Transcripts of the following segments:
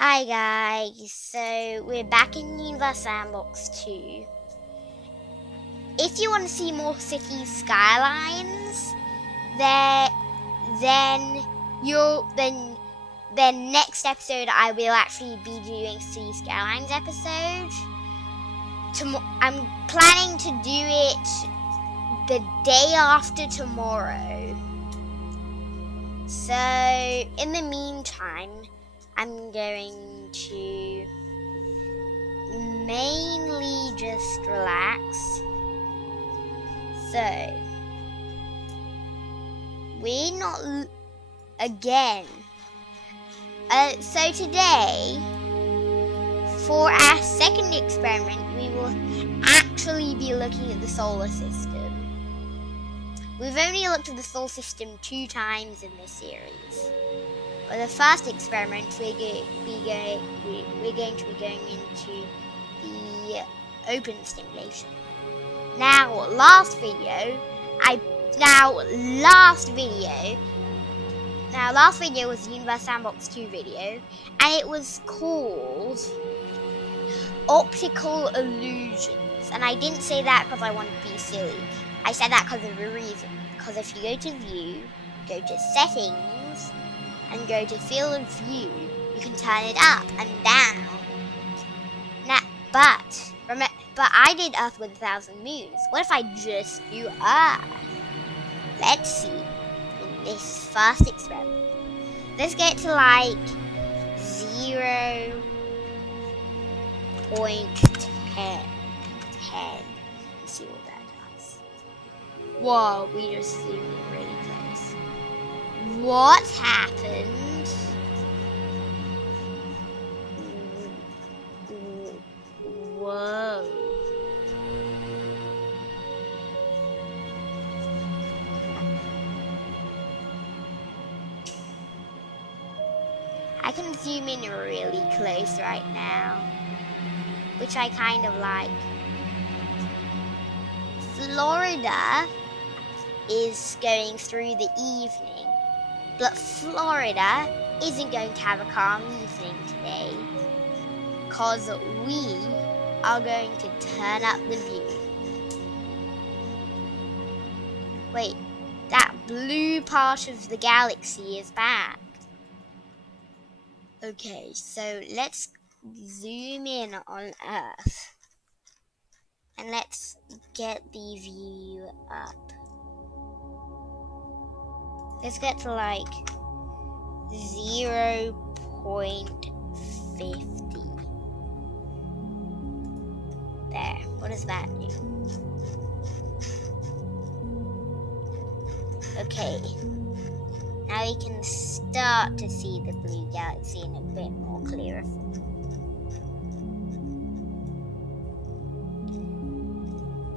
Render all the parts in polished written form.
Hi guys, so we're back in Universe Sandbox 2. If you want to see more city skylines, there, then then next episode I will actually be doing City Skylines episode. I'm planning to do it the day after tomorrow. So in the meantime, I'm going to mainly just relax. So we're not again. So today, for our second experiment, we will actually be looking at the solar system. We've only looked at the solar system 2 times in this series. For the first experiment, we're going to be going into the open stimulation. Now, last video was the Universe Sandbox 2 video, and it was called Optical Illusions. And I didn't say that because I wanted to be silly. I said that because of a reason. Because if you go to View, go to Settings, and go to Field of View, you can turn it up and down. Now, but I did Earth with 1,000 Moons. What if I just do Earth? Let's see in this first experiment. Let's get to like 0.10. Let's see what that does. Whoa, we just zoomed in really close. What happened? Whoa. I can zoom in really close right now, which I kind of like. Florida is going through the evening, but Florida isn't going to have a calm evening today, because we are going to turn up the view. Wait, that blue part of the galaxy is back. Okay, so let's zoom in on Earth. And let's get the view up. Let's get to like 0.50. There. What does that do? Okay. Now we can start to see the blue galaxy in a bit more clearer form.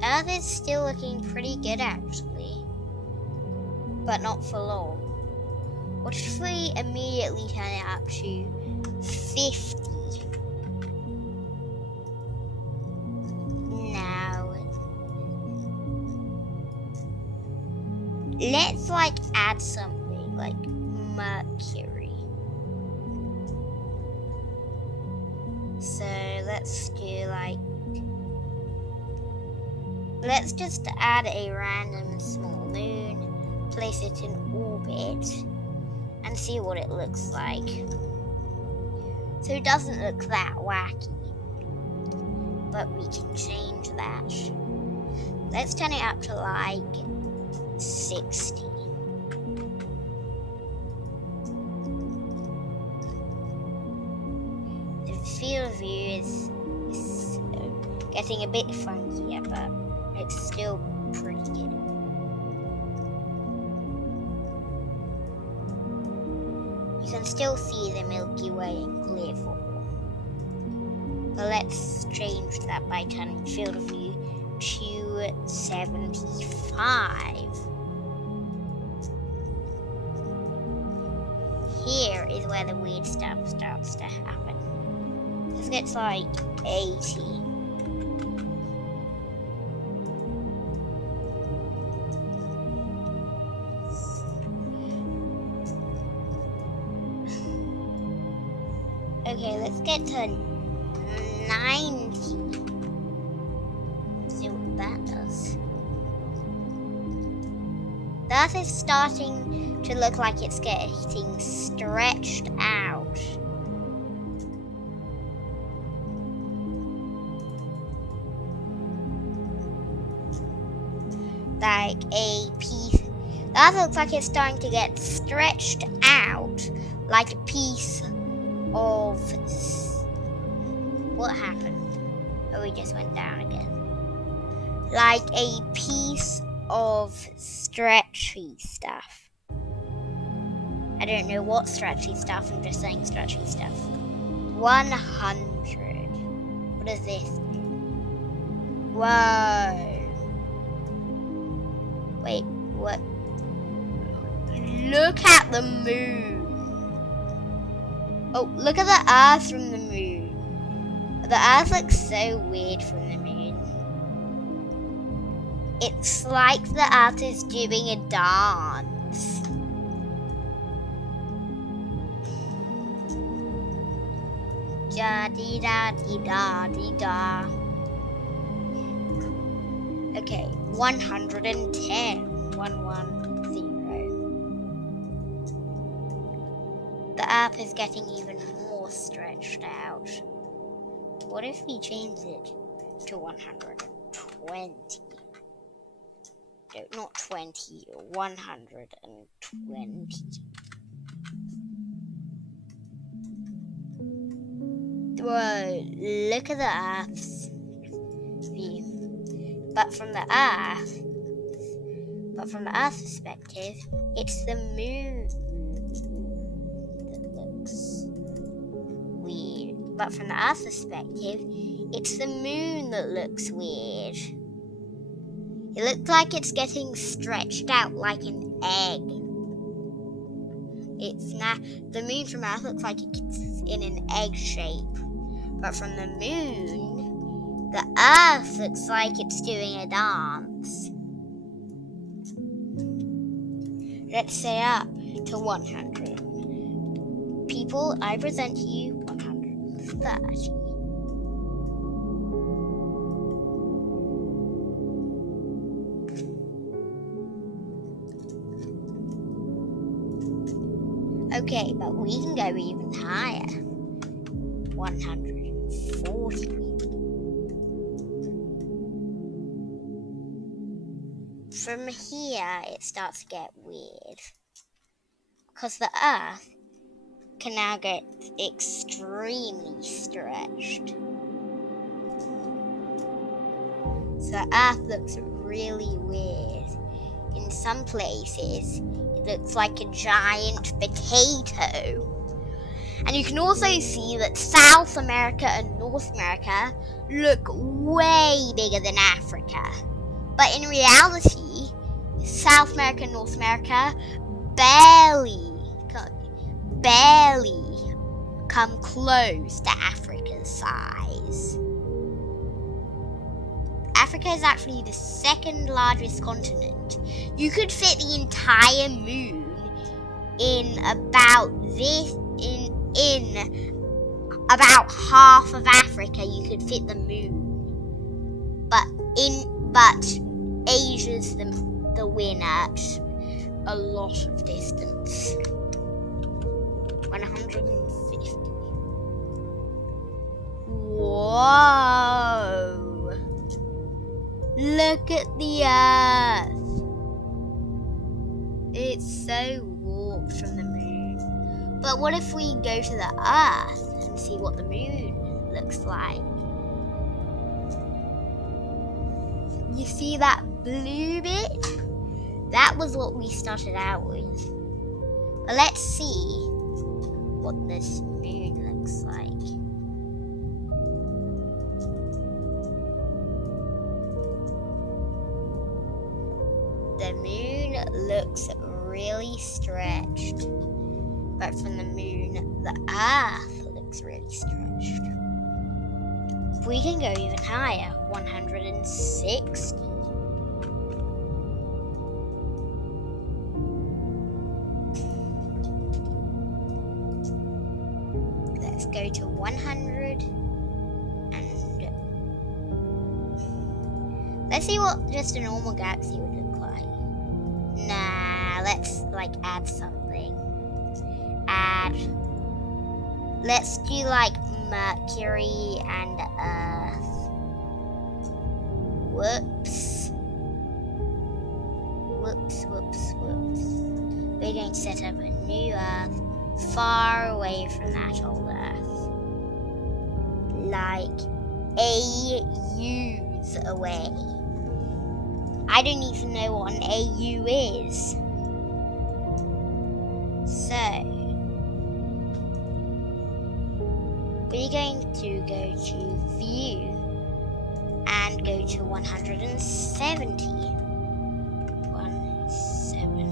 Earth is still looking pretty good actually, but not for long. What if we immediately turn it up to 50? Now, let's like add something like Mercury. So let's do like, let's just add a random small moon, place it in orbit, and see what it looks like. So it doesn't look that wacky, but we can change that. Let's turn it up to like 60. The field of view is getting a bit funkier, but it's still pretty good. You can still see the Milky Way in clear form. But let's change that by turning field of view to 75. Here is where the weird stuff starts to happen. This gets like 80. Okay, let's get to 90. See what that does. The Earth is starting to look like it's getting stretched out. Like a piece. The Earth looks like it's starting to get stretched out like a piece of. What happened? Oh, we just went down again. Like a piece of stretchy stuff. I don't know what stretchy stuff, I'm just saying stretchy stuff. 100. What is this? Whoa. Wait, what? Look at the moon. Oh, look at the Earth from the moon. The Earth looks so weird from the moon. It's like the Earth is doing a dance. Da dee da dee da dee da. Okay, 110. 110. The Earth is getting even more stretched out. What if we change it to 120? No, not 20, 120. Whoa, look at the Earth's view. But from the Earth's perspective, it's the moon that looks weird. But from the Earth's perspective, it's the moon that looks weird. It looks like it's getting stretched out like an egg. The moon from Earth looks like it's in an egg shape. But from the moon, the Earth looks like it's doing a dance. Let's say up to 100. People, I present to you 130. Okay, but we can go even higher. 140. From here, it starts to get weird. Because the Earth can now get extremely stretched. So the Earth looks really weird. In some places, it looks like a giant potato. And you can also see that South America and North America look way bigger than Africa. But in reality, South America and North America barely come close to Africa's size. Africa is actually the second largest continent. You could fit the entire moon in about about half of Africa. You could fit the moon, but Asia's the winner at a lot of distance. 150. Whoa! Look at the Earth. It's so warped from the moon. But what if we go to the Earth and see what the moon looks like? You see that blue bit? That was what we started out with. But let's see what this moon looks like. The moon looks really stretched. But from the moon, the Earth looks really stretched. We can go even higher, 160. Let's let's go to 100 and let's see what just a normal galaxy would look like. Nah, let's like add something. Let's do like Mercury and Earth. Whoops. We're going to set up a new Earth far away from that old Earth. Like AUs away. I don't even know what an AU is. So we're going to go to View and go to 170. 170.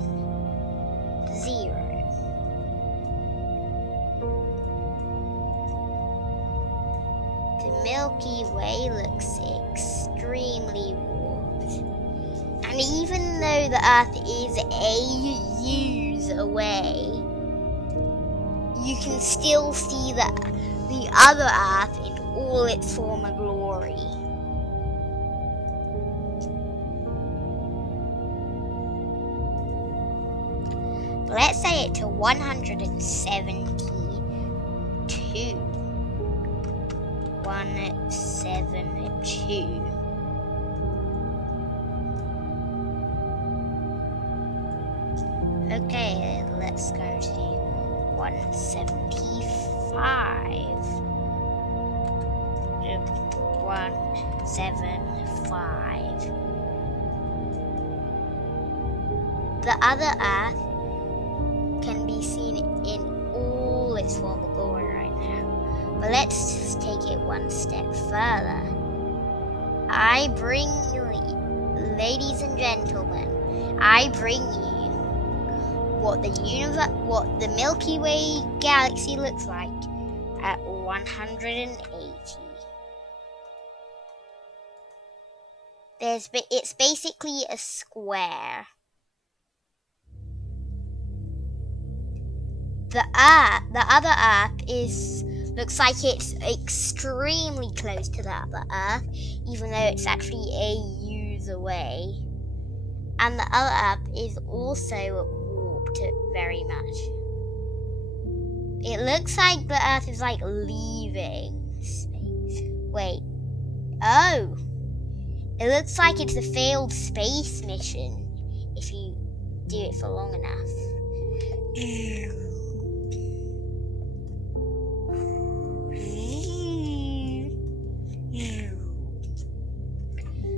The Milky Way looks extremely warped. And even though the Earth is AUs away, you can still see the other Earth in all its former glory. Let's set it to 172. 172. Okay, let's go to 175. 175. The other Earth can be seen in all its former glory right now. But let's just take it one step further. I bring you, ladies and gentlemen, I bring you what the Milky Way galaxy looks like at 180. It's basically a square. The other Earth looks like it's extremely close to the other Earth, even though it's actually AUs away. And the other Earth is also warped very much. It looks like the Earth is like leaving space. Wait. Oh! It looks like it's a failed space mission if you do it for long enough.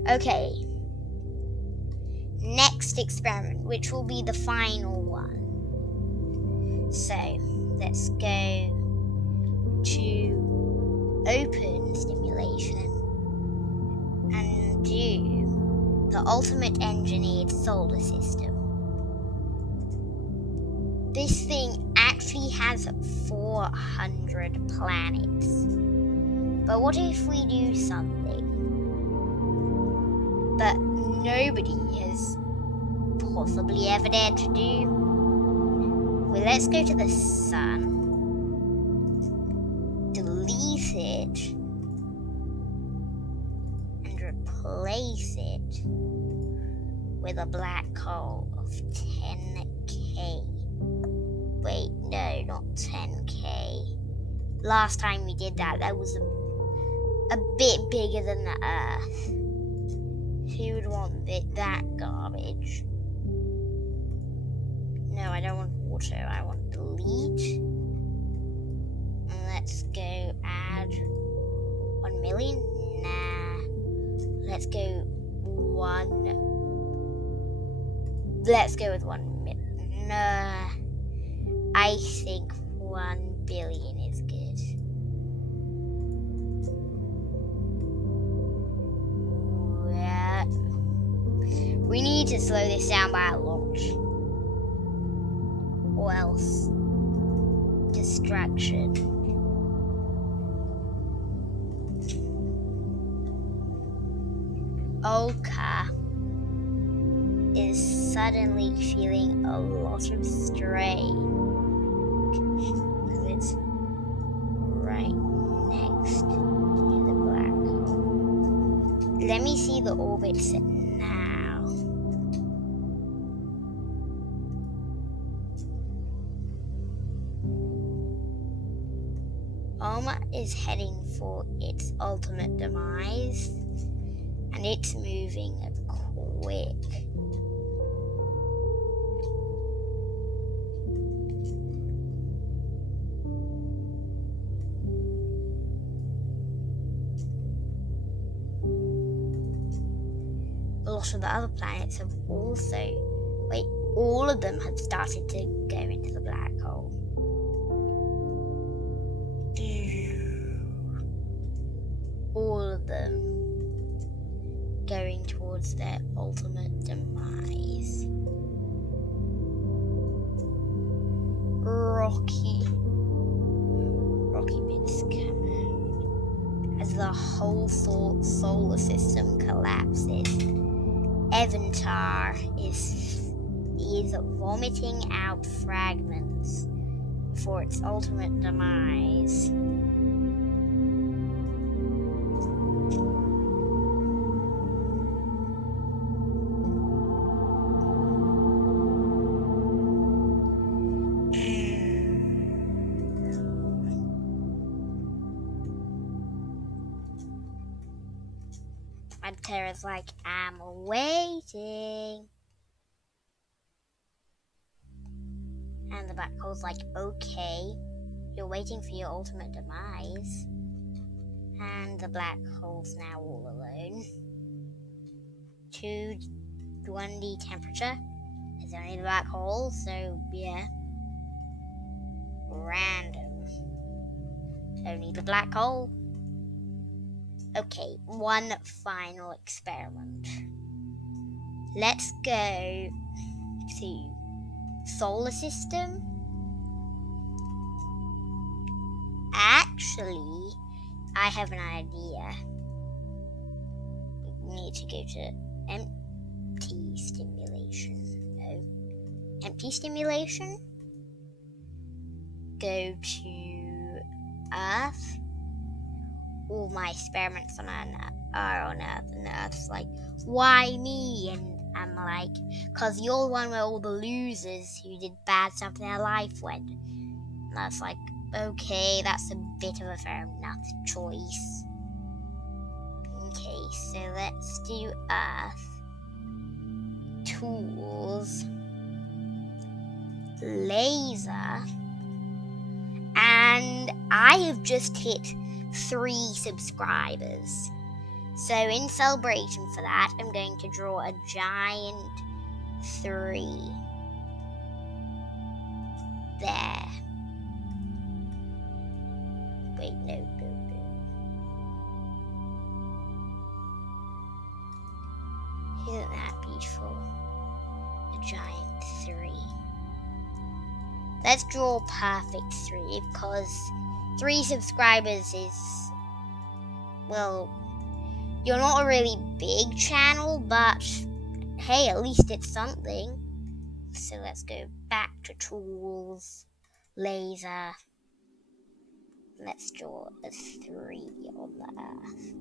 Okay. Next experiment, which will be the final one. So, let's go to open stimulation and do the ultimate engineered solar system. This thing actually has 400 planets. But what if we do something that nobody has possibly ever dared to do? Well, let's go to the sun, delete it, and replace it with a black hole of 10K. Wait, no, not 10K. Last time we did that was a bit bigger than the Earth. Who would want that garbage? No, I don't want water. I want delete. And let's go add 1 million. Nah. Let's go Let's go with 1 million. Nah. I think 1 billion is good. We need to slow this down by a lot. Or else. Distraction. Oka is suddenly feeling a lot of strain. Because it's let me see the orbits now. Oma is heading for its ultimate demise, and it's moving quick. A lot of the other planets have also, all of them have started to go into the black hole. All of them going towards their ultimate demise. Rocky bits come out as the whole solar system collapses. Eventar is vomiting out fragments for its ultimate demise. And Terra's like, I'm waiting. And the black hole's like, okay, you're waiting for your ultimate demise. And the black hole's now all alone. 220 temperature. It's only the black hole, so yeah. Random. Only the black hole. Okay, one final experiment. Let's go to solar system. Actually, I have an idea. We need to go to empty stimulation. No. Empty stimulation. Go to Earth. All my experiments are on Earth, and Earth's like, why me? And I'm like, cause you're the one where all the losers who did bad stuff in their life went. And Earth's like, okay, that's a bit of a fair enough choice. Okay, so let's do Earth. Tools. Laser. And I have just hit 3 subscribers. So in celebration for that, I'm going to draw a giant 3 there. Wait, no. Isn't that beautiful? A giant 3. Let's draw a perfect 3 because 3 subscribers is, well, you're not a really big channel, but hey, at least it's something. So let's go back to tools, laser. Let's draw a 3 on the Earth.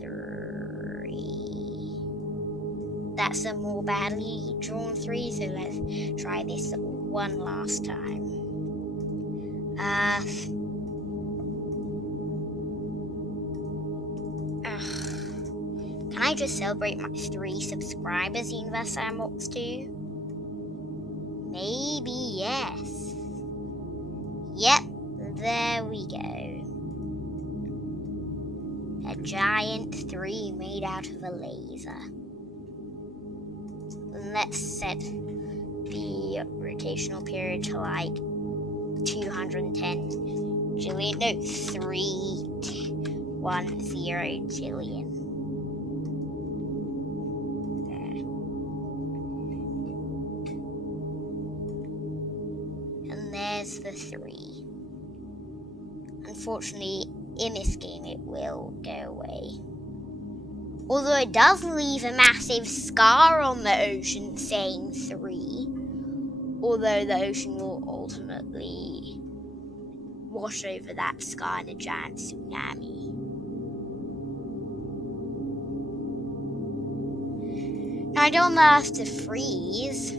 3. That's a more badly drawn 3, so let's try this one last time. Can I just celebrate my 3 subscribers, Universe Sandbox 2? Maybe yes. Yep, there we go. A giant 3 made out of a laser. Let's set the rotational period to like 210 jillion. No, 310 jillion. There. And there's the 3. Unfortunately, in this game it will go away. Although it does leave a massive scar on the ocean saying 3. Although the ocean will ultimately wash over that scar in a giant tsunami. I don't want the Earth to freeze.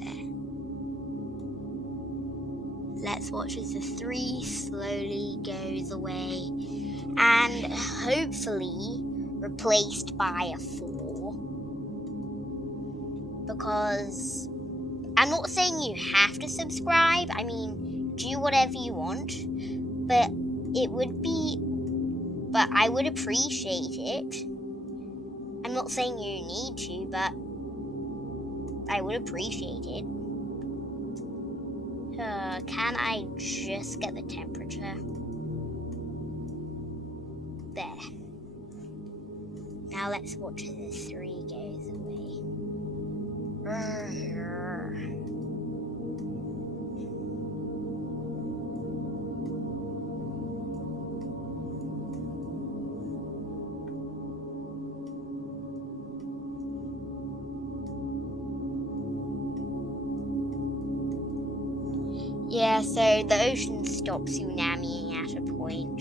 There. Let's watch as the 3 slowly goes away and hopefully replaced by a 4. Because I'm not saying you have to subscribe. I mean, do whatever you want, but I would appreciate it. I'm not saying you need to, but I would appreciate it. Can I just get the temperature? There. Now let's watch as the 3 goes away. Yeah, so the ocean stops tsunamiing at a point.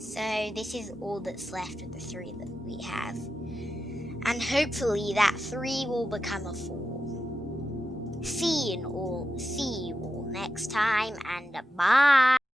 So this is all that's left of the 3 that we have. And hopefully that 3 will become a 4. See you all next time, and bye!